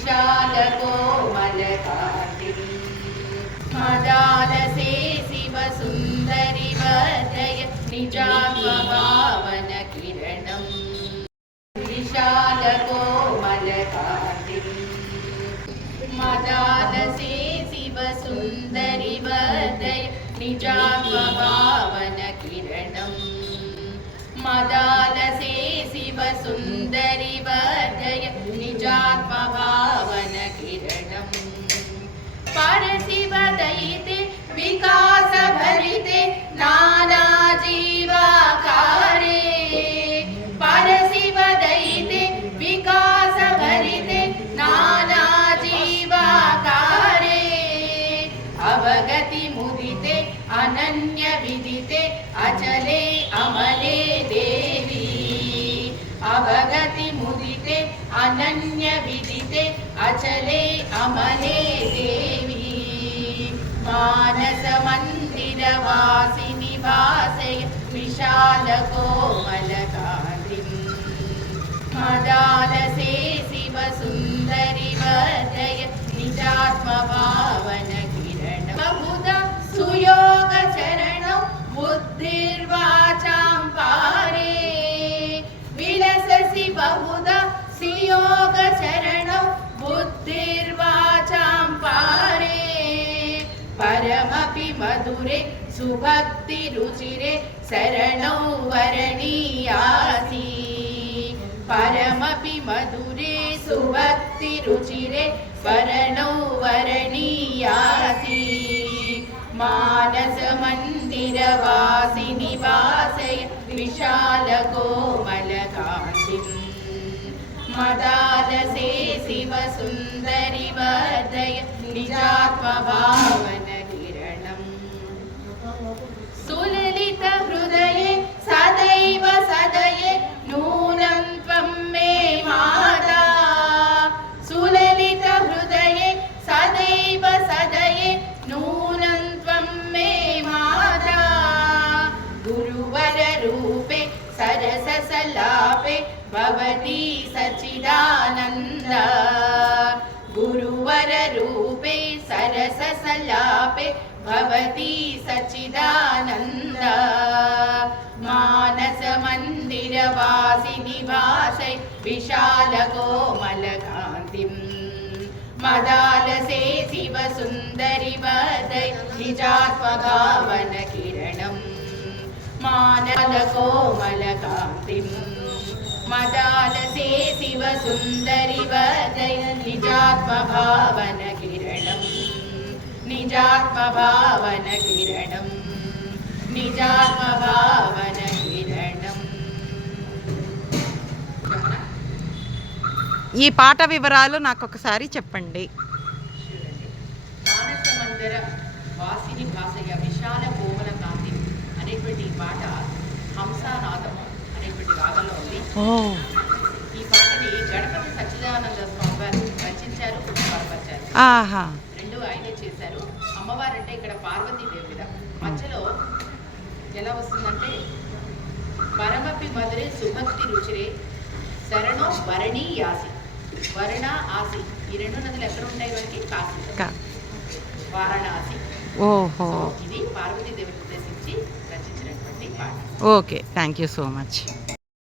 विशालकोमलकान्तिं मदालसे शिवसुन्दरि वर्धय निजात्मभावनकिरणम् विशालकोमलकान्तिं मदालसे शिवसुन्दरि वर्धय निजात्मभावनकिरणम् मदालसे शिवसुन्दरि वर्धय निजात्मभावनकिरणम् परशिवदयिते विकासभरिते नानाजीवाकारे परशिवदयिते विकासभरिते नानाजीवाकारे अवगतिमुदिते अनन्यविदिते अचले अमले देवी अवगतिमुदिते अनन्यविदिते अचले अमले देवी मानसमन्दिरवासिनि वासय विशालकोमलकान्तिं मदालसे शिवसुन्दरि वर्धय निजात्मभावनकिरणम् बहुधा सुयोगचरणौ बुद्धिर्वाचां पारे विलससि बहुधा सुयोगचरणौ बुद्धिर्वाचां पारे परमपि मधुरे सुभक्तिरुचिरे शरणौ वरणीयासि परमपि मधुरे सुभक्तिरुचिरे शरणौ वरणीयासि मानसमन्दिरवासिनि वासय विशालकोमलकान्तिं मदालसे शिवसुन्दरि वर्धय निजात्मभावनकिरणम् सुललितहृदये सदैव सदये नूनं त्वं मे माता सुललितहृदये सदैव सदये नूनं त्वं मे माता गुरुवररूपे सरससलापे भवती सच्चिदानन्द गुरुवररूपे सरससलापे भवती सच्चिदानन्द मानसमन्दिरवासिनि वासय विशालकोमलकान्तिं मदालसे शिवसुन्दरि वर्धय निजात्मभावनकिरणम् मानसकोमलकान्तिं मदालसे शिवसुन्दरि वर्धय निजात्मभावनकिरणम् निजात्मभावनकिरणम् निजात्मभावनकिरणम् ఈ పాట వివరాలు నాకు ఒకసారి చెప్పండి. మానసమందిర వాసిని భాషయ విశాల కోమలకాంతి అనేటువంటి పాట హంసానాదం అనేటువంటి రాగంలో ఉంది. ఈ పాటని గణపతి సచ్చిదానంద స్వామి వారు రచించారు, స్వరపరిచారు. రెండు ఆయనే చేశారు. అమ్మవారు అంటే ఇక్కడ పార్వతీదేవి మధ్యలో ఎలా వస్తుందంటే పరమపి మధురే సుభక్తి రుచిరే శరణో వరణీ యాసి వరుణ ఆసి ఈ రెండు నదులు ఎక్కడ ఉంటాయి మనకి కాశీ వారణాసి. ఓహో, ఇది పార్వతీదేవిని ఉద్దేశించి రచించినటువంటి పాట. Okay, thank you so much.